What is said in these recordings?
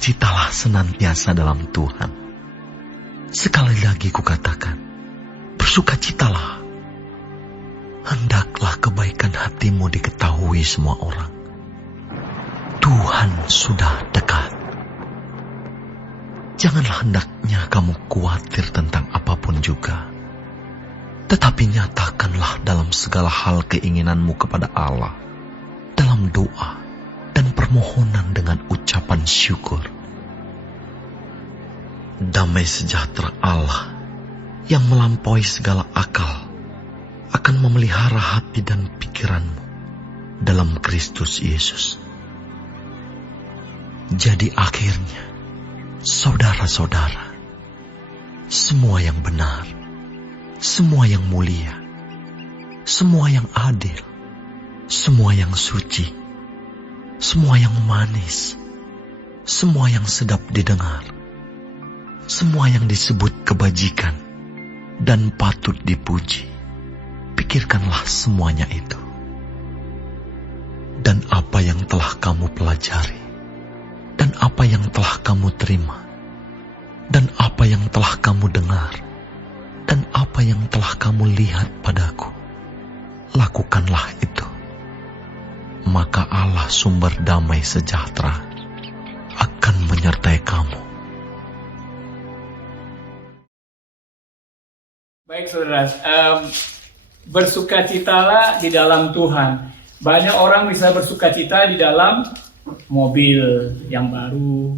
bersukacitalah senantiasa dalam Tuhan. Sekali lagi kukatakan, bersukacitalah. Hendaklah kebaikan hatimu diketahui semua orang. Tuhan sudah dekat. Janganlah hendaknya kamu khawatir tentang apapun juga. Tetapi nyatakanlah dalam segala hal keinginanmu kepada Allah, dalam doa dan permohonan dengan ucapan syukur. Damai sejahtera Allah yang melampaui segala akal akan memelihara hati dan pikiranmu dalam Kristus Yesus. Jadi akhirnya, saudara-saudara, semua yang benar, semua yang mulia, semua yang adil, semua yang suci, semua yang manis, semua yang sedap didengar, semua yang disebut kebajikan dan patut dipuji, pikirkanlah semuanya itu. Dan apa yang telah kamu pelajari, dan apa yang telah kamu terima, dan apa yang telah kamu dengar, dan apa yang telah kamu lihat padaku, lakukanlah itu. Maka Allah sumber damai sejahtera akan menyertai kamu. Baik saudara, bersukacitalah di dalam Tuhan. Banyak orang bisa bersukacita di dalam mobil yang baru,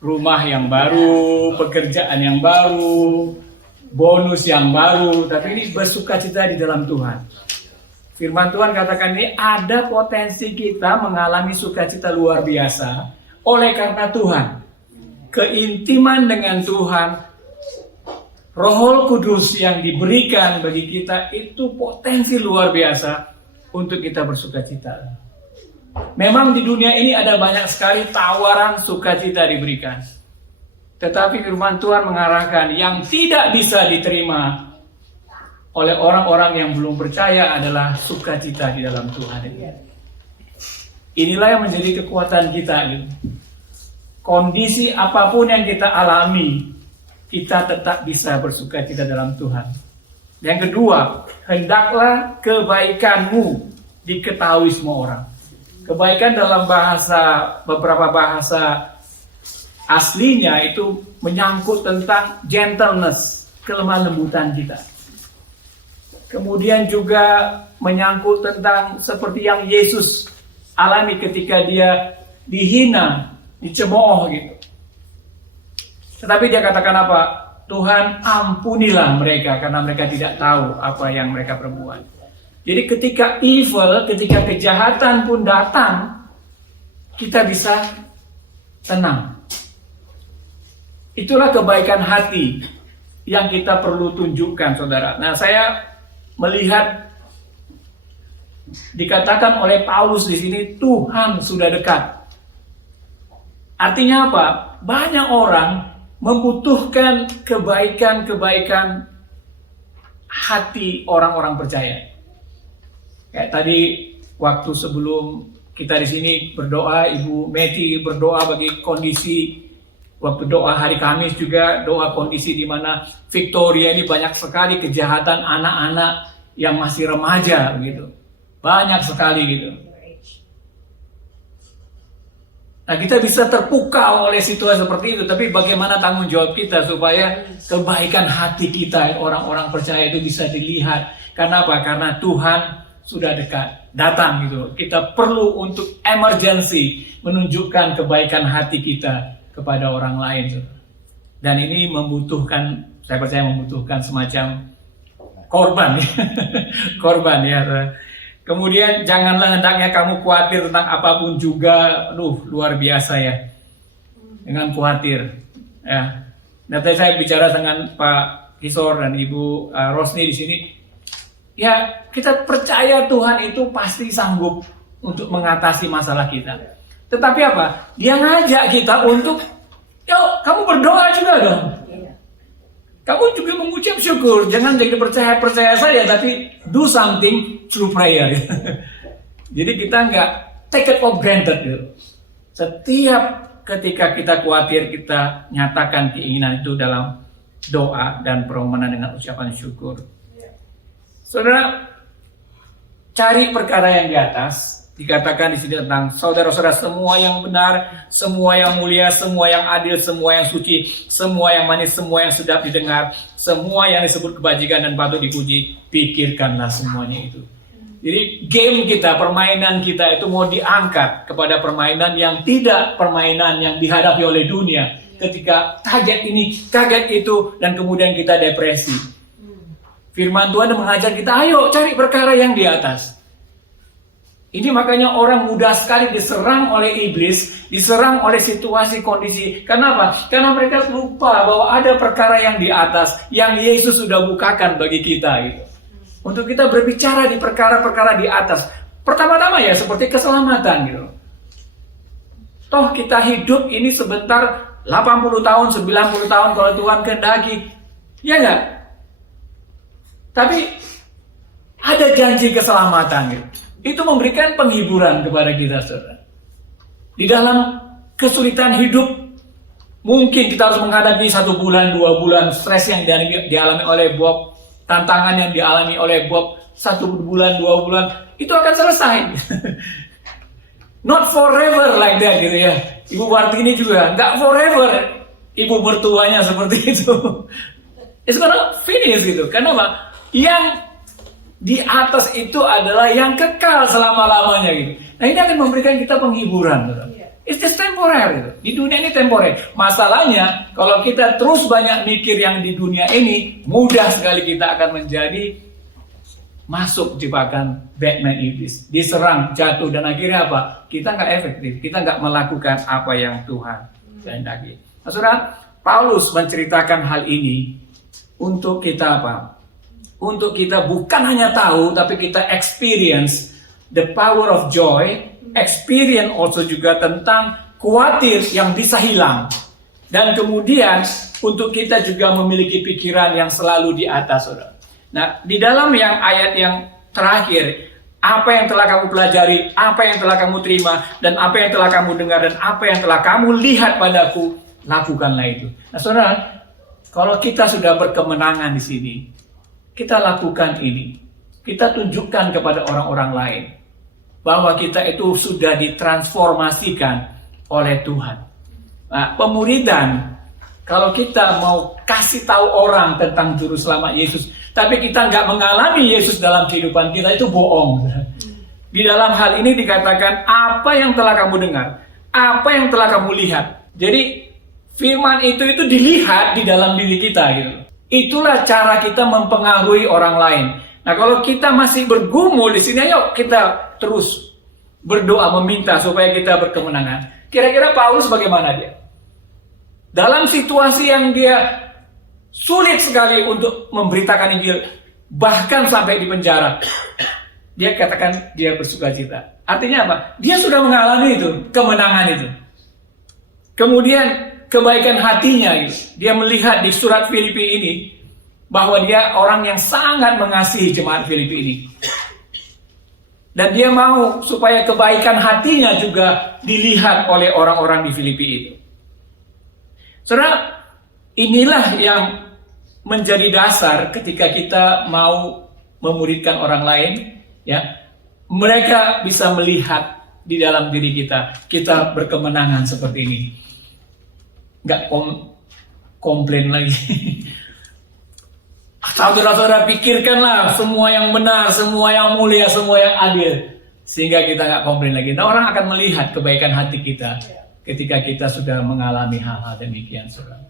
rumah yang baru, pekerjaan yang baru, bonus yang baru, tapi ini bersukacita di dalam Tuhan. Firman Tuhan katakan ini ada potensi kita mengalami sukacita luar biasa oleh karena Tuhan. Keintiman dengan Tuhan, Roh Kudus yang diberikan bagi kita itu potensi luar biasa untuk kita bersukacita. Memang di dunia ini ada banyak sekali tawaran sukacita diberikan. Tetapi firman Tuhan mengarahkan yang tidak bisa diterima oleh orang-orang yang belum percaya adalah sukacita di dalam Tuhan. Inilah yang menjadi kekuatan kita. Kondisi apapun yang kita alami, kita tetap bisa bersukacita dalam Tuhan. Yang kedua, hendaklah kebaikanmu diketahui semua orang. Kebaikan dalam beberapa bahasa aslinya itu menyangkut tentang gentleness, kelemah lembutan kita. Kemudian juga menyangkut tentang seperti yang Yesus alami ketika dia dihina, dicemooh gitu. Tetapi dia katakan apa? Tuhan ampunilah mereka karena mereka tidak tahu apa yang mereka perbuat. Jadi ketika evil, ketika kejahatan pun datang, kita bisa tenang. Itulah kebaikan hati yang kita perlu tunjukkan, saudara. Nah, saya melihat dikatakan oleh Paulus di sini, Tuhan sudah dekat. Artinya apa? Banyak orang membutuhkan kebaikan-kebaikan hati orang-orang percaya. Kayak tadi waktu sebelum kita di sini berdoa, Ibu Meti berdoa bagi kondisi waktu doa hari Kamis juga doa kondisi di mana Victoria ini banyak sekali kejahatan anak-anak yang masih remaja gitu. Banyak sekali gitu. Nah, kita bisa terpukau oleh situasi seperti itu, tapi bagaimana tanggung jawab kita supaya kebaikan hati kita orang-orang percaya itu bisa dilihat. Karena apa? Karena Tuhan sudah dekat, datang gitu. Kita perlu untuk emergency menunjukkan kebaikan hati kita kepada orang lain. Dan ini membutuhkan, saya percaya membutuhkan semacam korban. Korban ya. Kemudian janganlah hendaknya kamu khawatir tentang apapun juga. Aduh, luar biasa ya. Dengan khawatir. Ya. Nanti saya bicara dengan Pak Kisor dan Ibu Rosni di sini. Ya, kita percaya Tuhan itu pasti sanggup untuk mengatasi masalah kita. Tetapi apa? Dia ngajak kita untuk, yuk kamu berdoa juga dong. Kamu juga mengucap syukur. Jangan jadi percaya saja, tapi do something through prayer. Jadi kita nggak take it for granted. Gitu. Setiap ketika kita khawatir, kita nyatakan keinginan itu dalam doa dan permohonan dengan ucapan syukur. Saudara, cari perkara yang di atas. Dikatakan di sini tentang saudara-saudara, semua yang benar, semua yang mulia, semua yang adil, semua yang suci, semua yang manis, semua yang sedap didengar, semua yang disebut kebajikan dan patut dipuji, pikirkanlah semuanya itu. Jadi game kita, permainan kita itu mau diangkat kepada permainan yang tidak permainan yang dihadapi oleh dunia. Ketika kaget ini, kaget itu, dan kemudian kita depresi. Firman Tuhan mengajar kita, ayo cari perkara yang di atas. Ini makanya orang mudah sekali diserang oleh iblis, diserang oleh situasi kondisi. Kenapa? Karena mereka lupa bahwa ada perkara yang di atas, yang Yesus sudah bukakan bagi kita gitu. Untuk kita berbicara di perkara-perkara di atas. Pertama-tama ya seperti keselamatan gitu. Toh kita hidup ini sebentar 80 tahun, 90 tahun kalau Tuhan kehendaki. Ya enggak? Tapi ada janji keselamatan gitu. Itu memberikan penghiburan kepada kita, saudara. Di dalam kesulitan hidup, mungkin kita harus menghadapi 1 bulan, 2 bulan stres yang dialami oleh Bob, tantangan yang dialami oleh Bob 1 bulan, 2 bulan, itu akan selesai. Not forever like that gitu ya. Ibu Wartini juga, nggak forever ibu mertuanya seperti itu. It's gonna finish gitu. Kenapa? Yang di atas itu adalah yang kekal selama-lamanya gitu. Nah ini akan memberikan kita penghiburan. It's just temporary gitu. Di dunia ini temporary. Masalahnya kalau kita terus banyak mikir yang di dunia ini, mudah sekali kita akan menjadi masuk jebakan Batman iblis. Diserang, jatuh, dan akhirnya apa? Kita nggak efektif. Kita nggak melakukan apa yang Tuhan kehendaki. Nah, saudara, Paulus menceritakan hal ini untuk kita apa? Untuk kita bukan hanya tahu, tapi kita experience the power of joy, experience also juga tentang khawatir yang bisa hilang. Dan kemudian untuk kita juga memiliki pikiran yang selalu di atas, saudara. Nah, di dalam yang ayat yang terakhir, apa yang telah kamu pelajari, apa yang telah kamu terima, dan apa yang telah kamu dengar, dan apa yang telah kamu lihat padaku, lakukanlah itu. Nah, saudara, kalau kita sudah berkemenangan di sini, kita lakukan ini. Kita tunjukkan kepada orang-orang lain bahwa kita itu sudah ditransformasikan oleh Tuhan. Nah, pemuridan, kalau kita mau kasih tahu orang tentang juru selamat Yesus, tapi kita nggak mengalami Yesus dalam kehidupan kita, itu bohong. Di dalam hal ini dikatakan apa yang telah kamu dengar, apa yang telah kamu lihat. Jadi firman itu dilihat di dalam diri kita gitu. Itulah cara kita mempengaruhi orang lain. Nah, kalau kita masih bergumul di sini, ayo kita terus berdoa meminta supaya kita berkemenangan. Kira-kira Paulus bagaimana dia? Dalam situasi yang dia sulit sekali untuk memberitakan Injil, bahkan sampai di penjara, dia katakan dia bersukacita. Artinya apa? Dia sudah mengalami itu, kemenangan itu. Kemudian kebaikan hatinya gitu. Dia melihat di surat Filipi ini bahwa dia orang yang sangat mengasihi jemaat Filipi ini. Dan dia mau supaya kebaikan hatinya juga dilihat oleh orang-orang di Filipi itu. Saudara, inilah yang menjadi dasar ketika kita mau memuridkan orang lain, ya. Mereka bisa melihat di dalam diri kita berkemenangan seperti ini. Nggak komplain lagi. Saudara-saudara, pikirkanlah semua yang benar, semua yang mulia, semua yang adil, sehingga kita nggak komplain lagi. Nah, orang akan melihat kebaikan hati kita ketika kita sudah mengalami hal-hal demikian, saudara.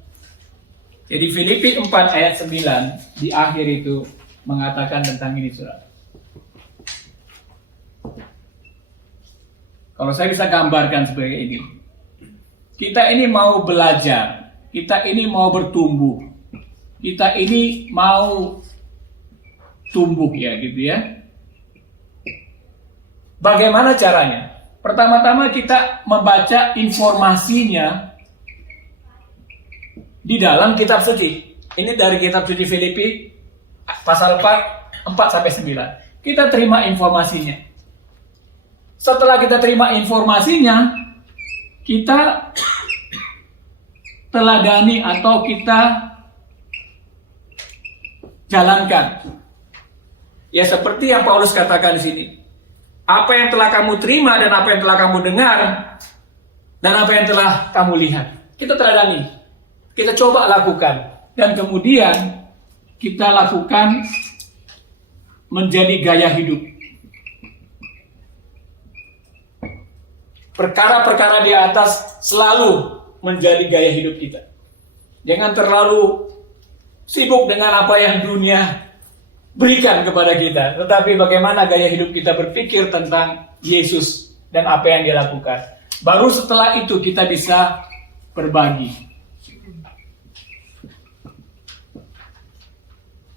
Jadi Filipi 4 ayat 9 di akhir itu mengatakan tentang ini, saudara. Kalau saya bisa gambarkan sebagai ini. Kita ini mau belajar, kita ini mau bertumbuh, kita ini mau tumbuh ya gitu ya. Bagaimana caranya? Pertama-tama kita membaca informasinya di dalam kitab suci. Ini dari kitab suci Filipi pasal 4-9. Kita terima informasinya. Setelah kita terima informasinya, kita teladani atau kita jalankan. Ya seperti yang Paulus katakan di sini. Apa yang telah kamu terima dan apa yang telah kamu dengar dan apa yang telah kamu lihat. Kita teladani. Kita coba lakukan. Dan kemudian kita lakukan menjadi gaya hidup. Perkara-perkara di atas selalu menjadi gaya hidup kita. Jangan terlalu sibuk dengan apa yang dunia berikan kepada kita. Tetapi bagaimana gaya hidup kita berpikir tentang Yesus dan apa yang dia lakukan. Baru setelah itu kita bisa berbagi.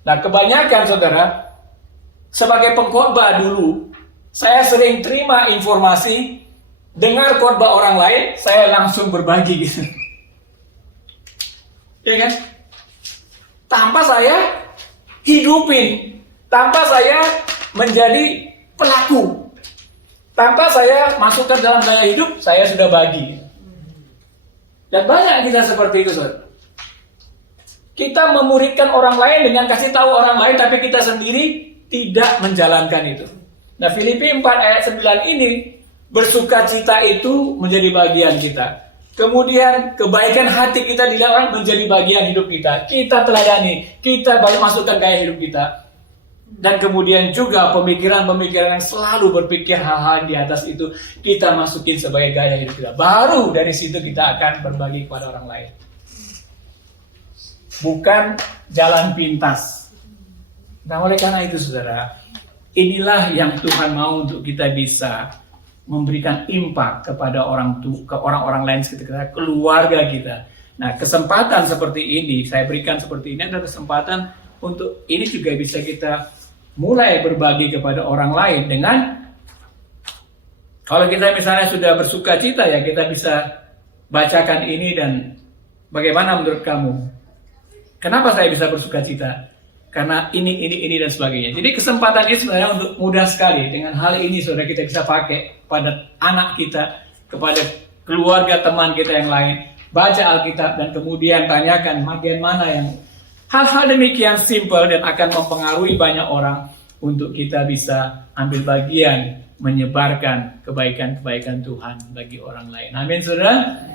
Nah, kebanyakan saudara, sebagai pengkhotbah dulu, saya sering terima informasi, dengar khotbah orang lain, saya langsung berbagi gitu. Ya kan? Tanpa saya hidupin, tanpa saya menjadi pelaku, tanpa saya masukkan dalam gaya hidup, saya sudah bagi. Dan banyak kita seperti itu, saudara. Kita memuridkan orang lain dengan kasih tahu orang lain, tapi kita sendiri tidak menjalankan itu. Nah, Filipi 4 ayat 9 ini, bersukacita itu menjadi bagian kita. Kemudian kebaikan hati kita dilihat orang menjadi bagian hidup kita. Kita teladani, kita masukkan gaya hidup kita. Dan kemudian juga pemikiran-pemikiran yang selalu berpikir hal-hal di atas itu, kita masukin sebagai gaya hidup kita. Baru dari situ kita akan berbagi kepada orang lain. Bukan jalan pintas. Nah, oleh karena itu saudara, inilah yang Tuhan mau untuk kita bisa memberikan impact kepada orang-orang lain sekitar kita, keluarga kita. Nah, kesempatan seperti ini, saya berikan seperti ini adalah kesempatan untuk ini juga bisa kita mulai berbagi kepada orang lain dengan, kalau kita misalnya sudah bersuka cita ya, kita bisa bacakan ini dan bagaimana menurut kamu? Kenapa saya bisa bersuka cita? Karena ini dan sebagainya. Jadi kesempatan ini sebenarnya untuk mudah sekali. Dengan hal ini saudara kita bisa pakai pada anak kita, kepada keluarga teman kita yang lain. Baca Alkitab dan kemudian tanyakan bagian mana yang hal-hal demikian simple dan akan mempengaruhi banyak orang untuk kita bisa ambil bagian menyebarkan kebaikan-kebaikan Tuhan bagi orang lain. Amin saudara.